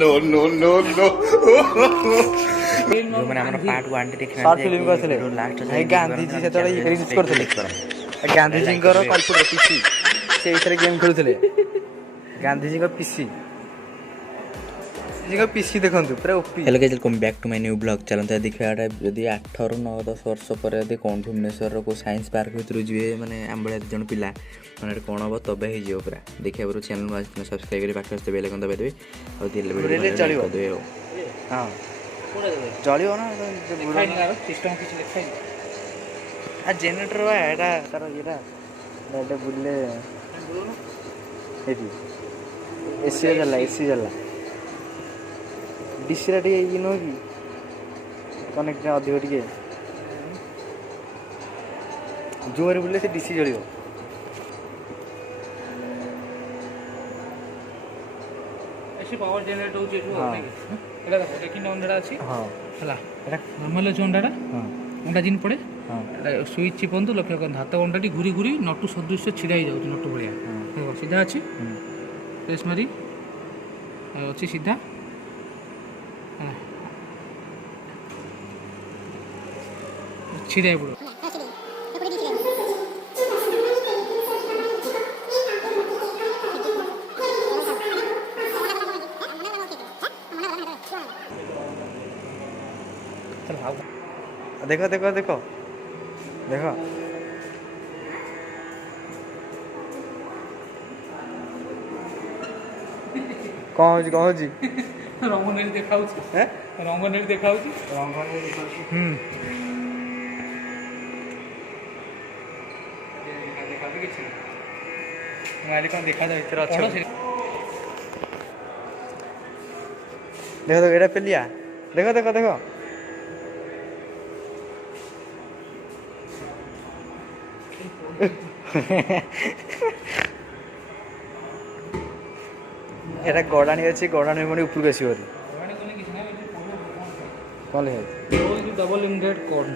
No no no no जो मैंने हमारा पार्ट 1 देखना शॉर्ट फिल्म करथिले लास्ट गांधी जी से रिलीज करथिले गांधी जी कंप्यूटर पीसी से इथरे गेम खेलुथिले गांधी जी का पीसी जी का पीसी देखंतु पूरा ओपी। Hello guys welcome back to my new blog. चलते देखा जदि 8 ରୁ 9 10 वर्ष पर यदि कौन भुवनेश्वर को साइंस पार्क भर जी मैंने आम भाई जन पिला मैंने कौन हम तबे हो पूरा देखा पूरा चैनल सब्सक्राइब कर पाखे बेल आइकन दबाई देवे और चलियो हां चलियो ना सिस्टम किछ लिखाई आ जनरेटर बा एटा तार एटा एटा बुले हेदी एसी जला डिश रे ये नो की कनेक्ट अधिक टिके जोर बुले से डीसी जलियो ऐसे पावर जनरेट हो जेठू नहीं एला देखिन अंडा अछि हां हला एटा नॉर्मल अछि अंडाटा हां अंडा जिन पड़े हां एटा स्विच चिपंतु लक्ष्य कर हाथ अंडाटी घुरी घुरी नटू सदृश छिड़ा ही जाउ नटू भलिया देखो सीधा अछि प्रेस मारी अछि सीधा छिड़ाई पड़ो देखो देखो देखो देखो कौन जी रंगनेर देखाउछ हैं रंगनेर देखाउछ मोबाइल कौन देखा जाए इधर अच्छा कौन देखो देखो एटा पेलिया देखो देखो देखो एटा गड़ाणी अच्छी गड़ाणी मन ऊपर आस कौन लिखा double ended cone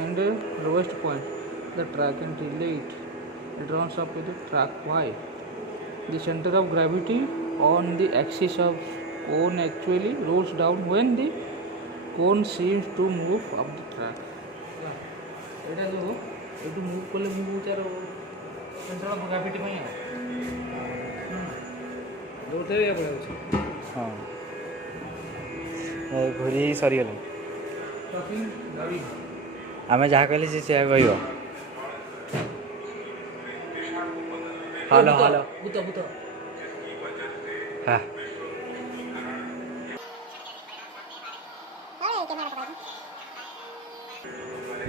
and lowest point the track and relay it runs up with the track y the center of gravity on the axis of cone actually rolls down when the cone seems to move up the track এটা जो এটু move করলে move হচ্ছে আর centre of gravity পাই দৌড়তে পড়ে আছে हाँ घूरी सरी गले गाड़ी आम जहाँ कहली से कह हेलो हेलो भूत भूत हाँ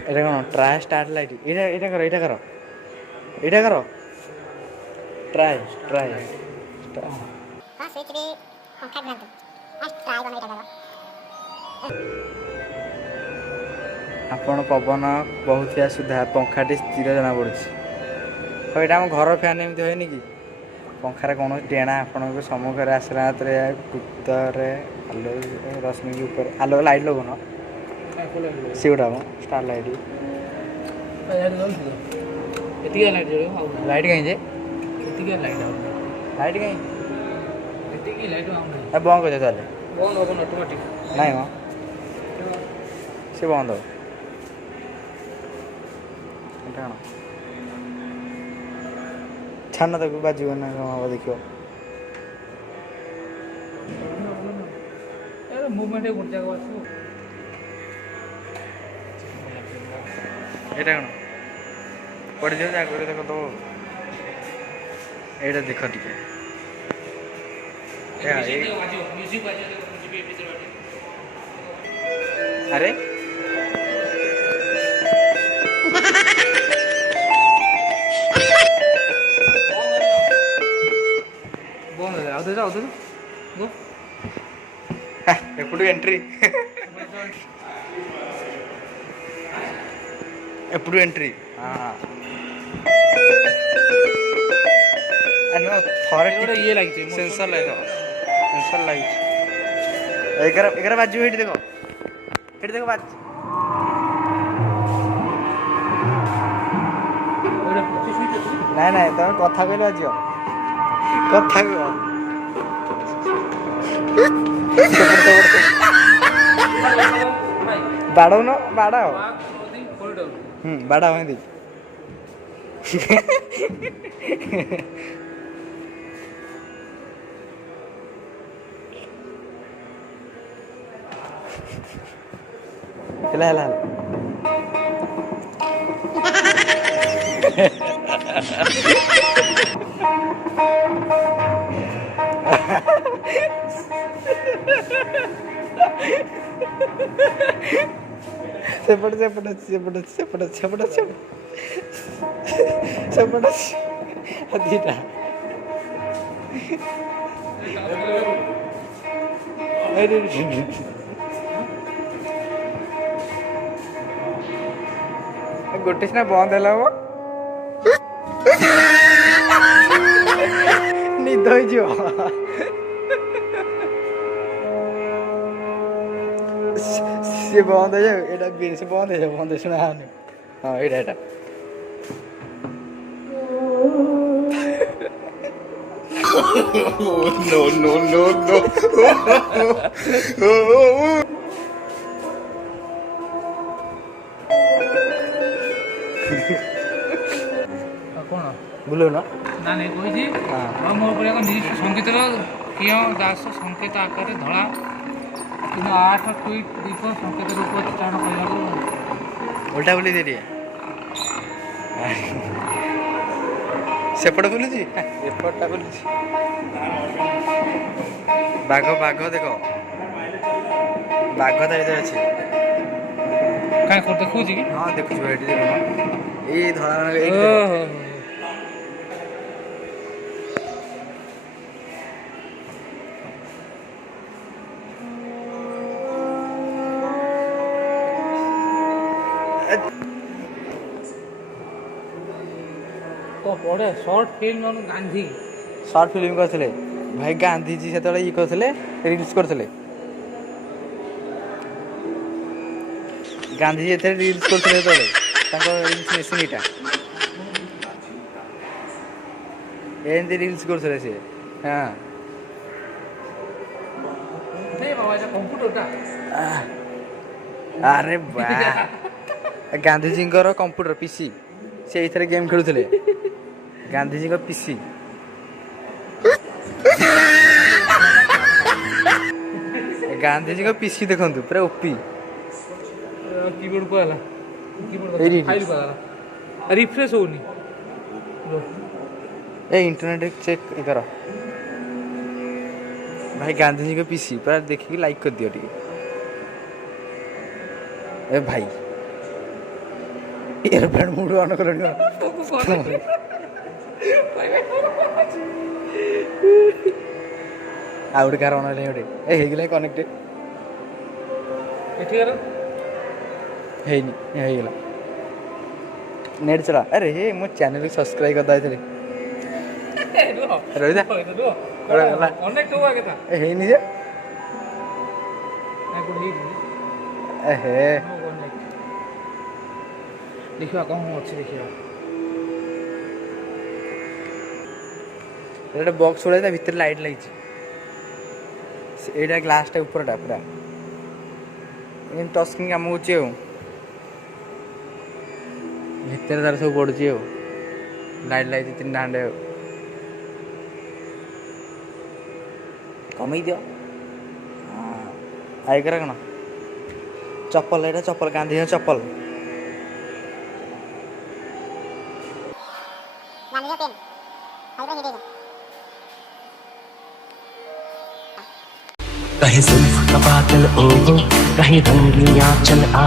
এটা কোন ট্রাই স্টার্ট লাইট এটা করো ট্রাই हां स्विच रे पंखा बंद आज ट्राई बन एटा करो आपण पवन बहुत ही सुधा पंखाटी स्थिर जना पड़ुछि हो एटा हम घर फैन एमती होइनी कि पंखार कौन टेणा आपण सम्मुखें आसला मात्रे कुतरे आलो रश्मि के ऊपर आलो लाइट लगो न से गोटा स्टार लाइट एतिका लाइट जळो आउ लाइट कहीं जे एतिका लाइट आउ लाइट कहीं एतिकी लाइट आउ नहीं ए बंद कर दे ताले बंद होबो ऑटोमेटिक नहीं हो से बंद हो एटा न छान तक बाजी ना हम देखियो यार मूवमेंट गुड जगह आसो एटा कौन पड़ जाओ आगे देख तो एटा देख टिके म्यूजिक बाजे जीबी भीतर बाटे अरे बंद है आउट गो एपटू एंट्री एपटू एंट्री हाँ थोड़े ये लाइक सेंसर लाइट एगार बाजू हेट देखो बाज ନାଇଁ ନାଇଁ ତମେ କଥା କହିଲେ ଝିଅ କଥା କୁହ ବାଡ଼ଉନ ବାଡ଼ାଅ ବାଡ଼ାଅ ଏମିତି ହେଲା ହେଲା ହେଲା ସେପଟେ ସେପଟେ ସେପଟେ ସେପଟେ ସେପଟେ ସେପଟେ ଦିଟା ଗୋଟେ ସିନା ବନ୍ଦ ହେଲା ହବ ନିଦ ହେଇଯିବ ସେ ବନ୍ଦ ହେଇଯାଉ ଏଇଟା ସେ ବନ୍ଦ ହେଇଯାଉ ବନ୍ଦ ଶୁଣା ହଉନି ହଁ ଏଇଟା ଏଇଟା No, no, no, no. କ'ଣ ବୁଲୁ ନା ନା ନାଇଁ କହିଛି ମୋ ଉପରେ ଏକ ନିର୍ଦ୍ଦିଷ୍ଟ ସଙ୍ଗୀତର କିୟ ଦାସ ସଙ୍କେତ ଆକାରରେ ଧଳା କିନ୍ତୁ 8 ଟୁଇଟ୍ ଦୀପ ସଙ୍କେତ ରୂପ ଉଚ୍ଚାରଣ କରିବାକୁ ଉଲ୍ଟା ବୁଲି ଦେଇ ସେପଟେ ବୁଲୁଛି ଏପଟଟା ବୁଲୁଛି ବାଘ ବାଘ ଦେଖ ବାଘ ତା ଭିତରେ ଅଛି କାଇଁ କ'ଣ ଦେଖଉଛି କି ହଁ ଦେଖୁଛୁ ଏଠି ଦେଖୁନ ଏଇ ଧଳା ଏଇଠି ଦେଖ। ତ ପଢ଼େ short film on Gandhi short film କରିଥିଲେ ଭାଇ ଗାନ୍ଧିଜୀ ସେତେବେଳେ ଇଏ କରିଥିଲେ ରିଲ୍ସ କରିଥିଲେ ଗାନ୍ଧିଜୀ ଏଥିରେ ରିଲ୍ସ କରୁଥିଲେ ସେତେବେଳେ ତାଙ୍କ ରିଲ୍ସ ମେସିନ୍ ଏଇଟା ଏମିତି ରିଲ୍ସ କରୁଥିଲେ ସିଏ ହଁ ବାବା ଏଇଟା କମ୍ପ୍ୟୁଟରଟା ଆରେ ବା ଗାନ୍ଧିଜୀଙ୍କର କମ୍ପ୍ୟୁଟର ପିସି ସେ ଏଇଥିରେ ଗେମ୍ ଖେଳୁଥିଲେ ଗାନ୍ଧିଜୀଙ୍କ ପିସି ଗାନ୍ଧିଜୀଙ୍କ ପିସି ଦେଖନ୍ତୁ ପୁରା ଓପି କିବୋର୍ଡ କୁହାଗଲା ଏଇଠି। କିବୋର୍ଡ ଫାଇଲ କୁହାଗଲା ରିଫ୍ରେଶ ହଉନି ଏ ଇଣ୍ଟରନେଟ ଚେକ୍ କର ଭାଇ ଗାନ୍ଧିଜୀଙ୍କ ପିସି ପୁରା ଦେଖିକି ଲାଇକ୍ କରିଦିଅ ଟିକେ ଏ ଭାଇ ଏରୋପ୍ଲେନ୍ ମୁଡ୍ ଅନ୍ କଲେଣି ଆଉ ଗୋଟେ କାହାର ଅନ୍ ହେଲାଣି ଗୋଟେ ଏ ହେଇଗଲା କନେକ୍ଟ ଏଠିକାର ହେଇନି ହେଇଗଲା ନେଟ୍ ଚଲା ଆରେ ହେ ମୋ ଚ୍ୟାନେଲକୁ ସବସ୍କ୍ରାଇବ୍ କରିଦେଇଥିଲି ରହିଥା ଗଲା ଅନେକ ହବା କଥା ଏ ହେଇନି ଯେ ଏ ହେ ଦେଖିବା କ'ଣ ଅଛି ଦେଖିବା ଗୋଟେ ବକ୍ସ ଭଳିଆ ତା ଭିତରେ ଲାଇଟ୍ ଲାଗିଛି ଏଇଟା ଗ୍ଲାସଟା ଉପରଟା ପୁରା ଏମିତି ଟଚ୍ ସ୍କ୍ରିନ୍ କାମ କରୁଛି ଆଉ ଭିତରେ ତାର ସବୁ ପଡ଼ୁଛି ଆଉ ଲାଇଟ୍ ଲାଗିଛି 3ଟା ଖଣ୍ଡେ ଆଉ କମେଇ ଦିଅ ଆଇକରା କ'ଣ ଚପଲ ଏଇଟା ଚପଲ ଗାନ୍ଧୀଙ୍କ ଚପଲ ଗାନ୍ଧୀଙ୍କ ପେନ୍ ଖାଇବା ହିଡେଇବ कहीं जुल्फ का बादल ओहो कहीं रंगिया चल आ